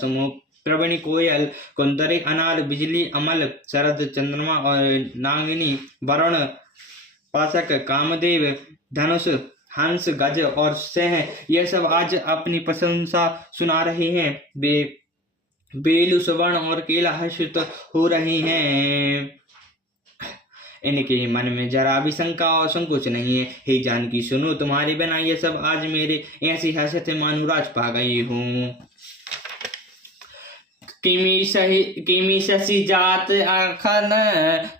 समूह प्रवणि कोयल कुंतरी अनार बिजली अमल शरद चंद्रमा और नागिनी वरुण पाशक कामदेव धनुष हंस गज और सिंह ये सब आज अपनी प्रशंसा सुना रहे हैं। बेलू सुवर्ण और केला हर्षित हो रहे हैं। इनके मन में जरा भी शंका और संकोच नहीं है। हे जानकी सुनो, तुम्हारे बिना ये सब आज मेरे ऐसी हर्षित मानुराज पा गई हूँ। किमी शशि जात अखन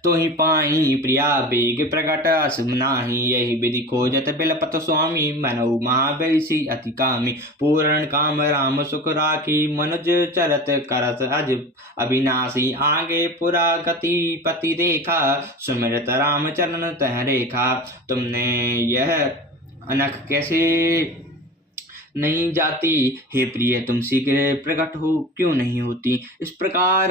तो ही पाई प्रिया बेग प्रगट असम नाही यही विधि खोजत बिलपत स्वामी मनो महाबैसी अति कामी पूर्ण काम राम सुख राखी मनुज चरत करत अज अविनाशी आगे पुरा गति पति देखा सुमिरत राम चरण तह रेखा। तुमने यह अनख कैसे नहीं जाती, हे प्रिय तुम शीघ्र प्रकट हो क्यों नहीं होती। इस प्रकार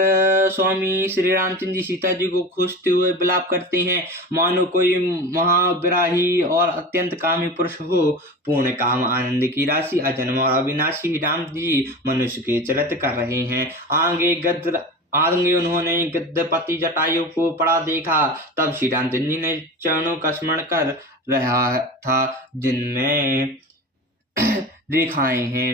स्वामी श्री रामचंद्र जी सीता जी को खोजते हुए विलाप करते हैं, मानो कोई महाविराही और अत्यंत कामी पुरुष हो। पूर्ण काम आनंद की राशि अजन्म और अविनाशी राम जी मनुष्य के चरित कर रहे हैं। आगे उन्होंने गद्दपति जटायु को पड़ा देखा। तब श्री रामचंद्र जी ने चरणों का स्मरण कर रहा था जिनमें रेखाएं हैं।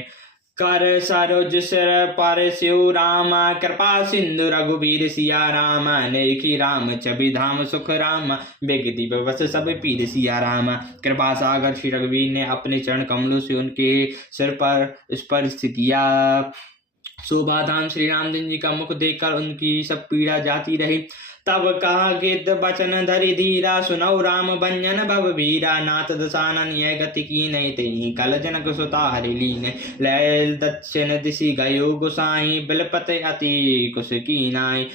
कर सरोज सिर पर शिव राम कृपा सिंधु रघुवीर सिया राम नेखी राम छवि धाम सुख राम बेगति बस सब पीर सिया राम। कृपा सागर श्री रघुवीर ने अपने चरण कमलों से उनके सिर पर स्पर्श किया। शोभा धाम श्री रामचंद्र जी का मुख देखकर उनकी सब पीड़ा जाती रही। तब कहा गिद्ध बचन धरि धीरा सुनौ राम भंजन भव वीरा नाथ दशानन यह गति की नहीं तेहि कल जनक सुता हरि लीन लैल दक्षिण दिशि गयो गोसाई बिलपत अति कुश की नाई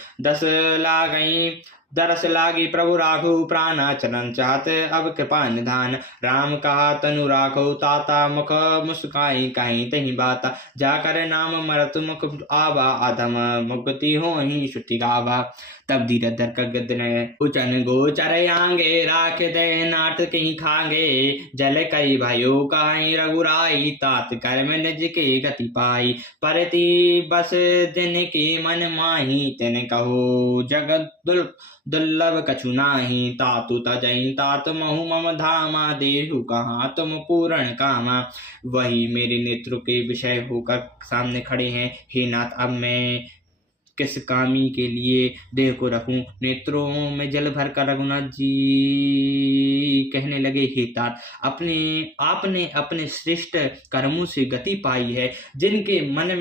दरस लागी प्रभु राघो प्राणा चरण चाहत अब कृपा निधान राम कहा तनु राघो ताता मुख मुस्काई कहीं तही बाता जाकर नाम मरत मुख आवा अधम मुक्ति हो ही श्रुति गावा। तब धीरज धर कर गिद्ध ने उचन गोचर आंगे राख दे नाट कहीं खांगे जल कई भयो काई रघुराई तात कर में निज के गति पाई परति बस दिन के मन माही तेने कहो जगत दुर्लभ कछु नाही तातु तजई तात महु मम धामा देहु कहाँ तुम पूर्ण कामा। वही मेरे नेत्रों के विषय होकर सामने खड़े हैं। हे नाथ अब मैं किस कामी के लिए देह को रखूं। नेत्रों में जल भर कर रघुनाथ जी कहने लगे, हे तात आपने अपने श्रेष्ठ कर्मों से गति पाई है जिनके मन